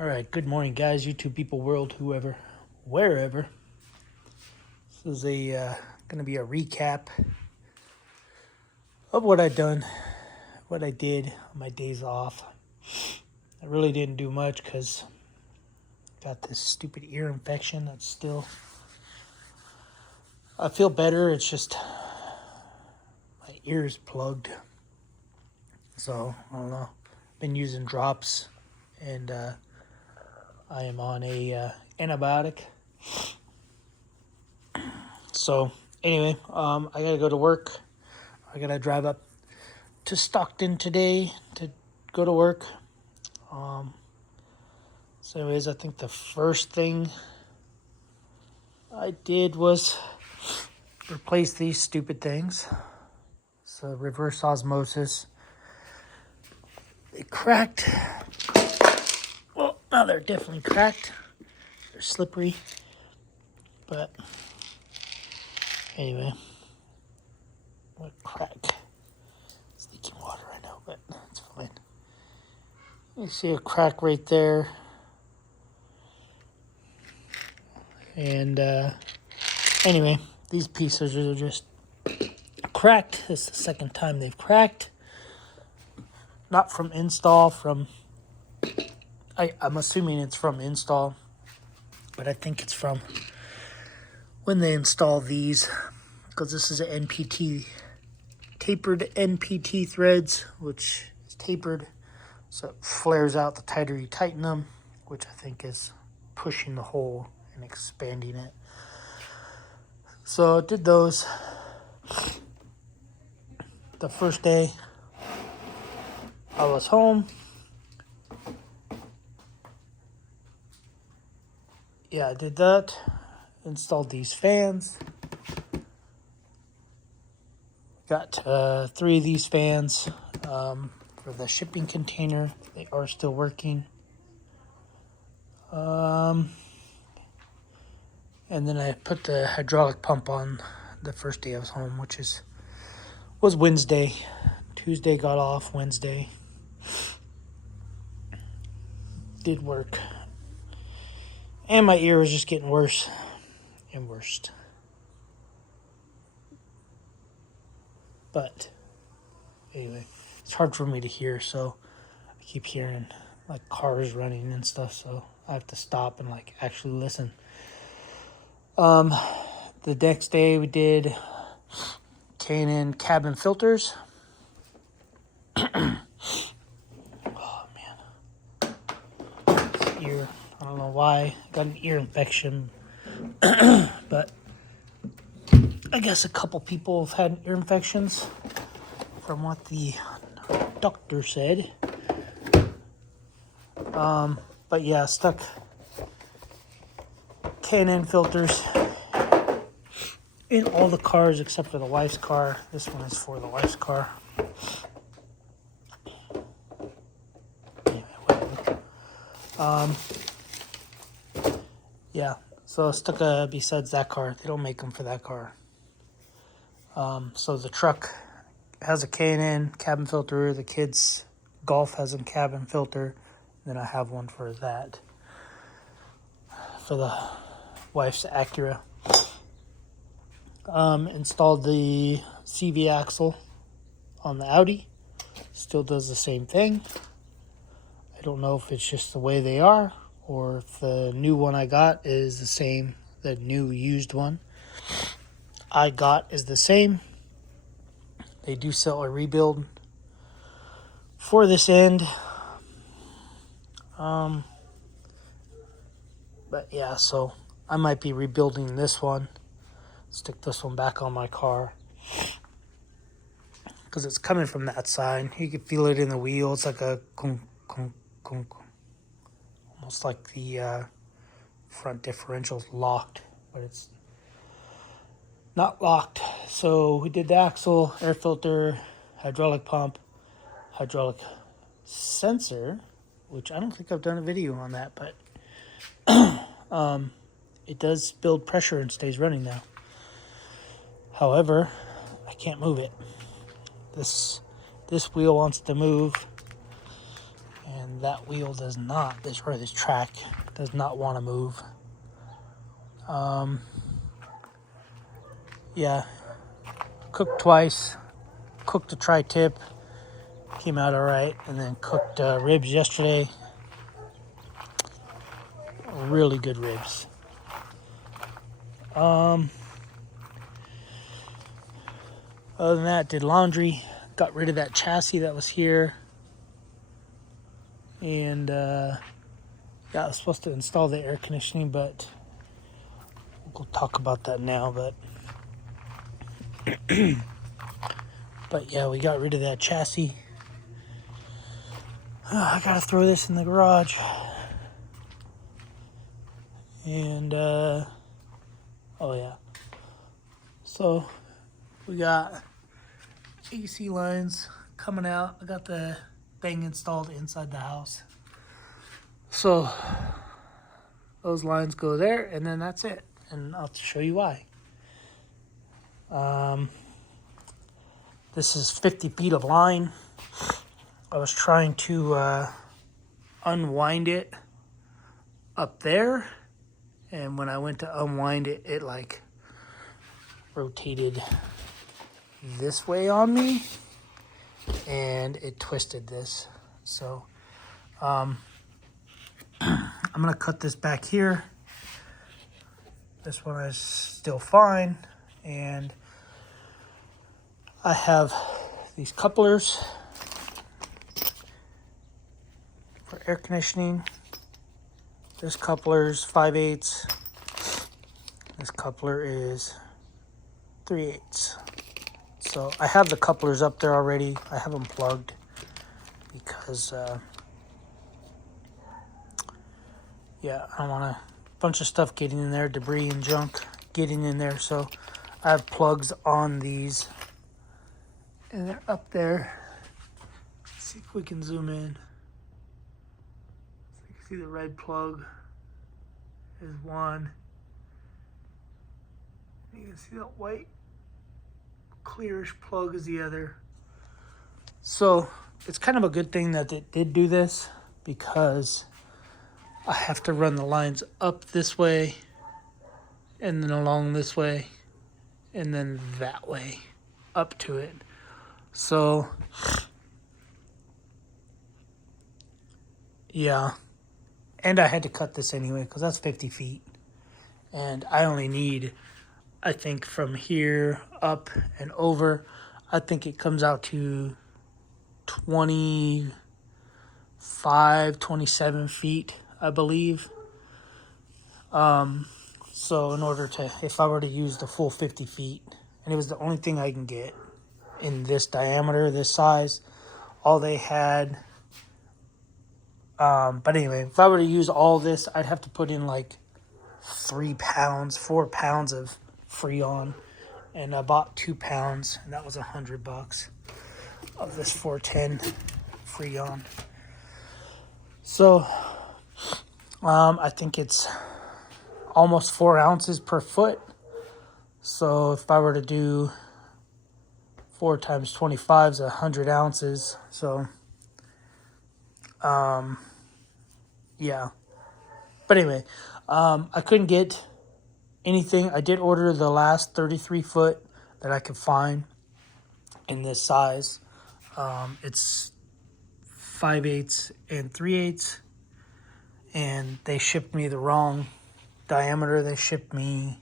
All right, good morning, guys, YouTube people, world, whoever, wherever. This is going to be a recap of what I've done, what I did on my days off. I really didn't do much because I got this stupid ear infection that's still... I feel better, it's just my ear's plugged. So, I don't know. Been using drops, and I am on a antibiotic. So, anyway, I gotta go to work. I gotta drive up to Stockton today to go to work. So anyways, I think the first thing I did was replace these stupid things. It's a reverse osmosis. They cracked. Well, now they're definitely cracked. They're slippery. But anyway, what crack? It's leaking water, I know, but it's fine. You see a crack right there. And anyway, these pieces are just cracked. This is the second time they've cracked. Not from install, I'm assuming it's from install, but I think it's from when they install these, because this is an NPT, tapered NPT threads, which is tapered, so it flares out the tighter you tighten them, which I think is pushing the hole and expanding it. So I did those the first day I was home. Yeah, I did that. Installed these fans. Got 3 of these fans for the shipping container. They are still working. And then I put the hydraulic pump on the first day I was home, which was Wednesday. Tuesday got off, Wednesday. Did work. And my ear was just getting worse and worse. But anyway, it's hard for me to hear, so I keep hearing like cars running and stuff, so I have to stop and like actually listen. The next day we did K&N cabin filters. Oh man, this ear, I don't know why, I got an ear infection, but I guess a couple people have had ear infections from what the doctor said. But yeah, stuck K&N filters in all the cars except for the wife's car. This one is for the wife's car. Anyway, whatever. Yeah, so I stuck besides that car. They don't make them for that car. So the truck has a K&N cabin filter. The kids' Golf has a cabin filter. Then I have one for that. For the wife's Acura. Installed the CV axle on the Audi. Still does the same thing. I don't know if it's just the way they are, or if the new one I got is the same, the new used one I got is the same. They do sell a rebuild for this end. But yeah, so I might be rebuilding this one. Stick this one back on my car. Because it's coming from that side. You can feel it in the wheel. It's like a kunk, kunk, kunk. Almost like the front differential's locked, but it's not locked. So we did the axle, air filter, hydraulic pump, hydraulic sensor, which I don't think I've done a video on that, but it does build pressure and stays running now. However, I can't move it. This wheel wants to move, and that wheel does not, this track does not want to move. Yeah, cooked twice, cooked a tri-tip, came out all right, and then cooked ribs yesterday. Really good ribs. Other than that, did laundry, got rid of that chassis that was here, and yeah, I was supposed to install the air conditioning, but we'll talk about that now. But yeah, we got rid of that chassis. I gotta throw this in the garage. And oh yeah, so we got AC lines coming out. I got the thing installed inside the house, so those lines go there, and then that's it, and I'll show you why. This is 50 feet of line. I was trying to unwind it up there, and when I went to unwind it, it like rotated this way on me, and it twisted this. So I'm gonna cut this back here. This one is still fine, and I have these couplers for air conditioning. This coupler's 5/8. This coupler is 3/8. So I have the couplers up there already. I have them plugged because yeah, I don't want a bunch of stuff getting in there, debris and junk getting in there. So I have plugs on these, and they're up there. Let's see if we can zoom in. So you can see the red plug is one. You can see that white clearish plug is the other. So it's kind of a good thing that it did do this, because I have to run the lines up this way, and then along this way, and then that way up to it. So yeah, and I had to cut this anyway because that's 50 feet, and I only need, I think, from here up and over, I think it comes out to 25, 27 feet, I believe. So in order to, if I were to use the full 50 feet, and it was the only thing I can get in this diameter, this size, all they had. But anyway, if I were to use all this, I'd have to put in like 3 pounds, 4 pounds of Freon, and I bought 2 pounds, and that was $100 of this 410 Freon. So I think it's almost 4 ounces per foot. So if I were to do 4 times 25 is 100 ounces. So yeah. But anyway, I couldn't get anything. I did order the last 33 foot that I could find in this size. It's 5/8 and 3/8, and they shipped me the wrong diameter. They shipped me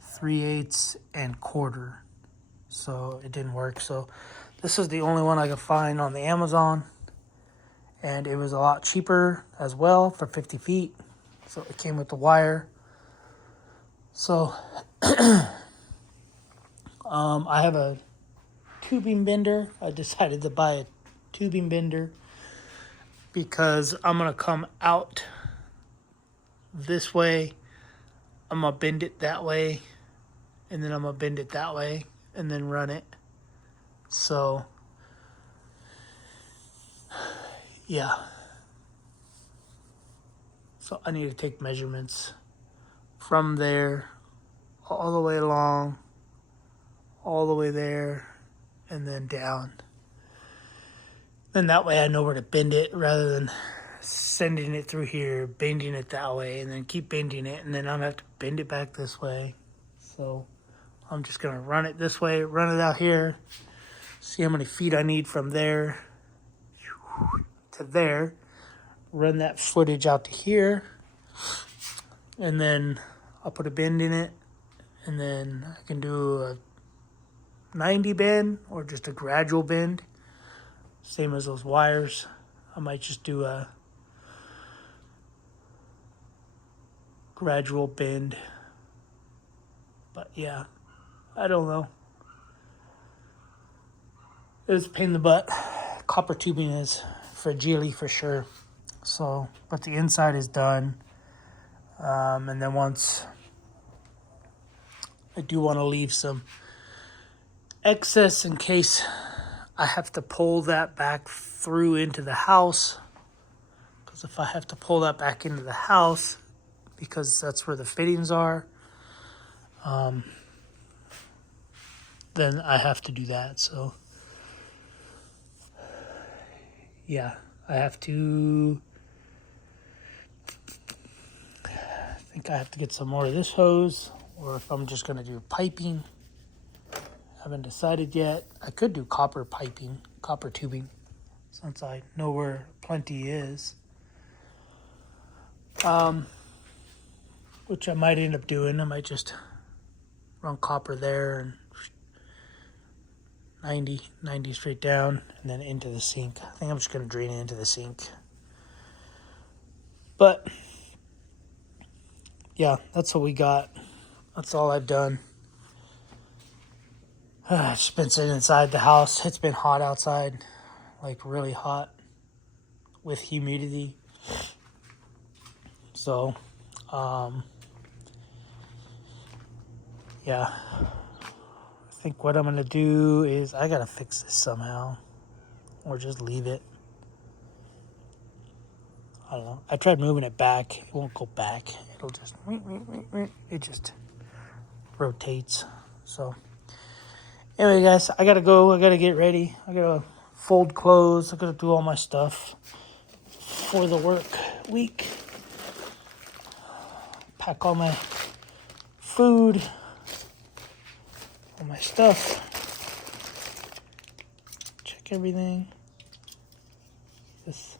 3/8 and quarter, so it didn't work. So this is the only one I could find on the Amazon, and it was a lot cheaper as well for 50 feet. So it came with the wire. So I have a tubing bender. I decided to buy a tubing bender because I'm gonna come out this way, I'm gonna bend it that way, and then I'm gonna bend it that way, and then run it. So yeah, so I need to take measurements from there all the way along, all the way there, and then down. Then that way I know where to bend it rather than sending it through here, bending it that way, and then keep bending it, and then I'm gonna have to bend it back this way. So I'm just gonna run it this way, run it out here, see how many feet I need from there to there, run that footage out to here, and then I'll put a bend in it, and then I can do a 90 bend or just a gradual bend, same as those wires. I might just do a gradual bend, but yeah, I don't know. It's a pain in the butt. Copper tubing is fragile for sure. So, but the inside is done. And then once I do want to leave some excess in case I have to pull that back through into the house. Because if I have to pull that back into the house, because that's where the fittings are, then I have to do that. So, yeah, I have to. I think I have to get some more of this hose, or if I'm just going to do piping. Haven't decided yet. I could do copper piping, copper tubing, since I know where plenty is. Which I might end up doing. I might just run copper there and 90 straight down and then into the sink. I think I'm just going to drain it into the sink. But yeah, that's what we got. That's all I've done. I've just been sitting inside the house. It's been hot outside, like really hot with humidity. So, yeah. I think what I'm going to do is I got to fix this somehow or just leave it. I don't know. I tried moving it back. It won't go back. It'll just, it just rotates. So, anyway, guys, I got to go. I got to get ready. I got to fold clothes. I got to do all my stuff for the work week. Pack all my food, all my stuff. Check everything. This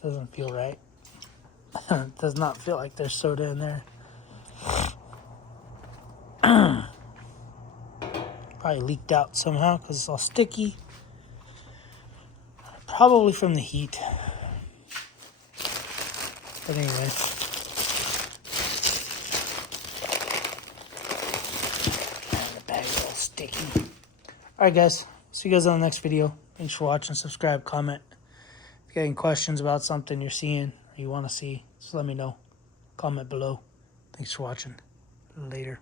doesn't feel right. It does not feel like there's soda in there. Probably leaked out somehow because it's all sticky. Probably from the heat. But anyway. The bag's all sticky. Alright guys, see you guys on the next video. Thanks for watching. Subscribe, comment. If you got any questions about something you're seeing or you want to see, just let me know. Comment below. Thanks for watching. Later.